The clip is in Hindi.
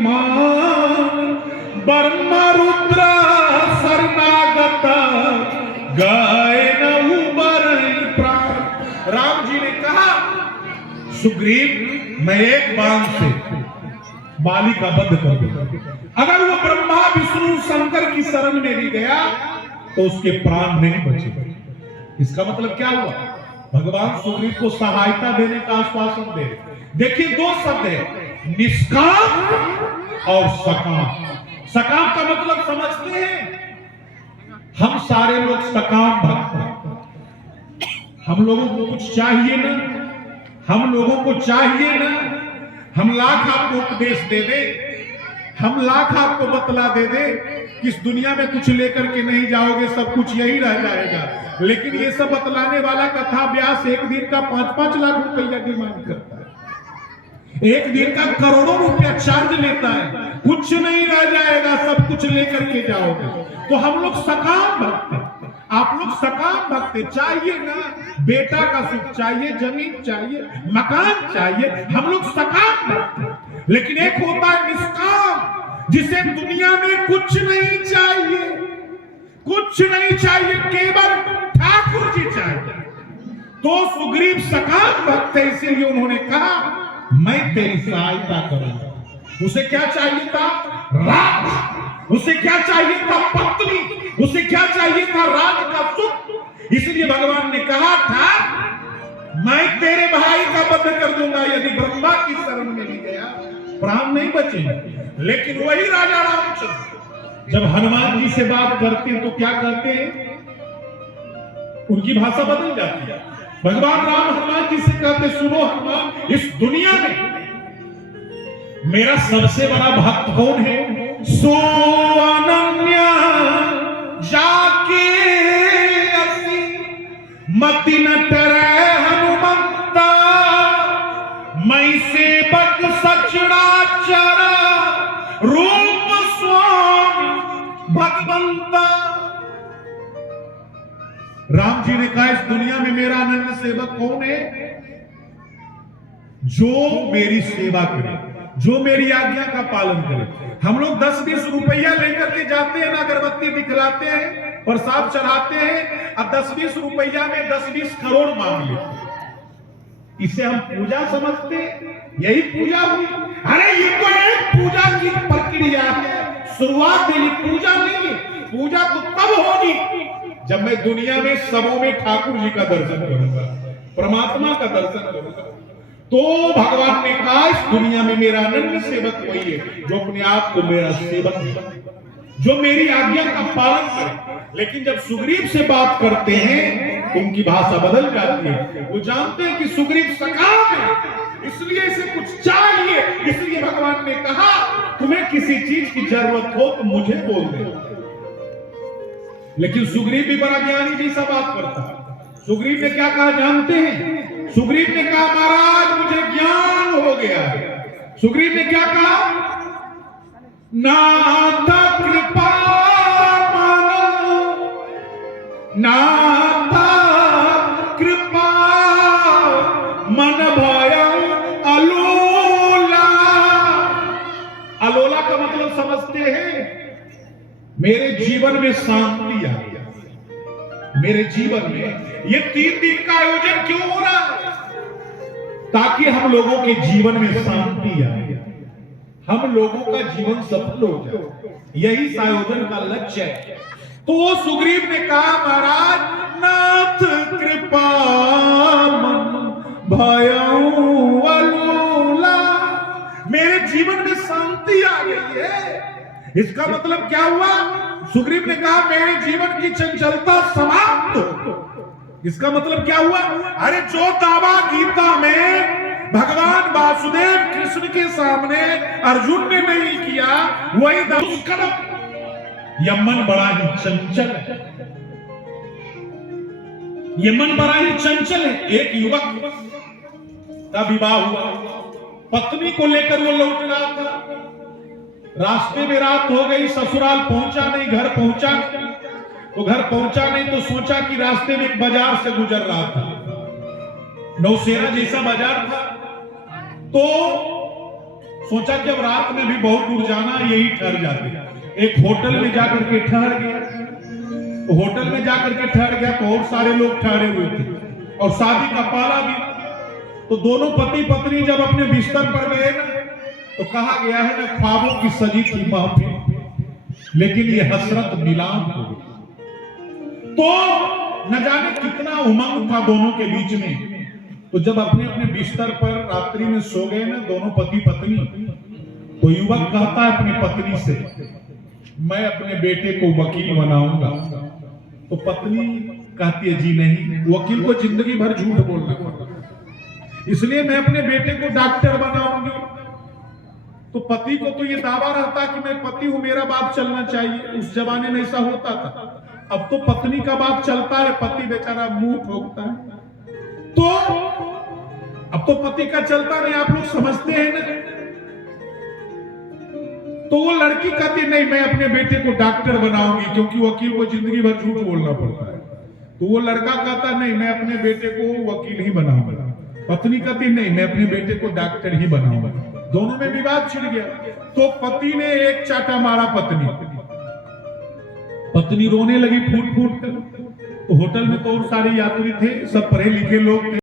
मान ब्रह्म रुद्र शरणागत गाय न उबर प्राण। राम जी ने कहा सुग्रीव मैं एक बाण से बाली का वध कर दूंगा, अगर वो ब्रह्मा विष्णु शंकर की शरण में भी गया तो उसके प्राण नहीं बचेगा। इसका मतलब क्या हुआ? भगवान सुग्रीव को सहायता देने का आश्वासन दे। देखिए दो शब्द है, निष्काम और सकाम। सकाम का मतलब समझते हैं, हम सारे लोग सकाम भक्त हैं। हम लोगों को कुछ चाहिए ना, हम लोगों को चाहिए ना, हम लाख आपको उपदेश दे दे, हम लाख आपको बतला दे दे कि इस दुनिया में कुछ लेकर के नहीं जाओगे, सब कुछ यही रह जाएगा, लेकिन ये सब बतलाने वाला कथा व्यास एक दिन का 5-5 लाख रुपया डिमांड करता है, एक दिन का करोड़ों रुपया चार्ज लेता है, कुछ नहीं रह जाएगा, सब कुछ लेकर के जाओगे। तो हम लोग सकाम भक्त हैं, आप लोग सकाम भक्त हैं। चाहिए ना बेटा का सुख चाहिए, जमीन चाहिए, मकान चाहिए, हम लोग सकाम भक्त हैं। लेकिन एक होता है निष्काम, जिसे दुनिया में कुछ नहीं चाहिए, कुछ नहीं चाहिए, केवल ठाकुर जी चाहिए। तो सुग्रीव सकाम भक्त है, इसीलिए उन्होंने कहा मैं तेरी सहायता करूंगा। उसे क्या चाहिए था? राज। उसे क्या चाहिए था? पत्नी। उसे क्या चाहिए था? राज का सुख। इसलिए भगवान ने कहा था मैं तेरे भाई का वध कर दूंगा, यदि ब्रह्मा की शरण में नहीं गया प्राण नहीं बचेंगे। लेकिन वही राजा रामचंद्र जब हनुमान जी से बात करते हैं तो क्या कहते हैं? उनकी भाषा बदल जाती है। भगवान राम हनुमान जी से कहते सुनो हनुमान, इस दुनिया में मेरा सबसे बड़ा भक्त कौन है? सो अनन्य जाके असी मति न टरे हनुमंता, मैं सेवक सचराचर रूप स्वामी भगवंता। राम जी ने कहा इस दुनिया में मेरा अनन्य सेवक कौन है? जो मेरी सेवा करे, जो मेरी आज्ञा का पालन करे। हम लोग 10-20 रुपया लेकर के जाते हैं ना, अगरबत्ती दिखलाते हैं, प्रसाद चढ़ाते हैं, अब 10-20 रुपया में 10-20 करोड़ मांग लेते हैं। इसे हम पूजा समझते हैं? यही पूजा हुई? अरे ये तो एक पूजा की प्रक्रिया है, शुरुआत है, ये पूजा नहीं है। पूजा तो तब होगी जब मैं दुनिया में सबों में ठाकुर जी का दर्शन करूंगा, परमात्मा का दर्शन करूंगा। तो भगवान ने कहा इस दुनिया में मेरा अनन्य सेवक वही है जो अपने आप को मेरा सेवक है, जो मेरी आज्ञा का पालन करे। लेकिन जब सुग्रीव से बात करते हैं तो उनकी भाषा बदल जाती है। वो जानते हैं कि सुग्रीव सकाम है, इसलिए इसे कुछ चाहिए। इसलिए भगवान ने कहा तुम्हें किसी चीज की जरूरत हो तो मुझे बोल दे। लेकिन सुग्रीव भी बड़ा ज्ञानी जी सा बात करता। सुग्रीव ने क्या कहा जानते हैं? सुग्रीव ने कहा महाराज मुझे ज्ञान हो गया। सुग्रीव ने क्या कहा? नाथ कृपा मानो, नाथ कृपा मन भयं अलोला। अलोला का मतलब समझते हैं? मेरे जीवन में शांति आ गया। मेरे जीवन में ये 3 दिन का आयोजन क्यों हो रहा है? ताकि हम लोगों के जीवन में शांति आए, हम लोगों का जीवन सफल हो जाए, यही इस आयोजन का लक्ष्य है। तो सुग्रीव ने कहा महाराज नाथ कृपा भयं अलोला, मेरे जीवन में शांति आ गई है। इसका मतलब क्या हुआ? सुग्रीव ने कहा मेरे जीवन की चंचलता समाप्त हो। इसका मतलब क्या हुआ? अरे जो दावा गीता में भगवान वासुदेव कृष्ण के सामने अर्जुन ने नहीं किया, वही दावा। यह मन बड़ा ही चंचल है, ये मन बड़ा ही चंचल है। एक युवक का विवाह हुआ, पत्नी को लेकर वो लौट रहा था, रास्ते में रात हो गई, ससुराल पहुंचा नहीं, घर पहुंचा तो घर पहुंचा नहीं तो सोचा कि रास्ते में एक बाजार से गुजर रहा था, नौशेरा जैसा बाजार था। तो सोचा कि अब रात में भी बहुत दूर जाना, यही ठहर जाते। एक होटल में जाकर के ठहर गया। तो होटल में जाकर के ठहर गया तो और सारे लोग ठहरे हुए थे और शादी का पाला भी। तो दोनों पति पत्नी जब अपने बिस्तर पर गए ना, तो कहा गया है ना, ख्वाबों की सजी थी महफिल, लेकिन ये हसरत मिलान हो गई। तो न जाने कितना उमंग था दोनों के बीच में। तो जब अपने अपने बिस्तर पर रात्रि में सो गए ना दोनों पति पत्नी, तो युवक कहता है अपनी पत्नी से, मैं अपने बेटे को वकील बनाऊंगा। तो पत्नी कहती है, जी नहीं, वकील को जिंदगी भर झूठ बोलना पड़ता, इसलिए मैं अपने बेटे को डॉक्टर बनाऊंगी। तो पति को तो ये दावा रहता कि मैं पति हूं, मेरा बात चलना चाहिए। उस जमाने में ऐसा होता था। अब तो पत्नी का बात चलता है, पति बेचारा मुंह ठोकता है। तो अब तो पति का चलता नहीं, आप लोग समझते हैं ना। तो वो लड़की कहती नहीं, मैं अपने बेटे को डॉक्टर बनाऊंगी, क्योंकि वकील को जिंदगी भर झूठ बोलना पड़ता है। तो वो लड़का कहता नहीं, मैं अपने बेटे को वकील ही बनाऊंगा। पत्नी कहती नहीं, मैं अपने बेटे को डॉक्टर ही बनाऊंगा। दोनों में विवाद छिड़ गया। तो पति ने एक चाटा मारा पत्नी, पत्नी रोने लगी फूट फूट कर। तो होटल में तो और सारे यात्री थे, सब पढ़े लिखे लोग थे।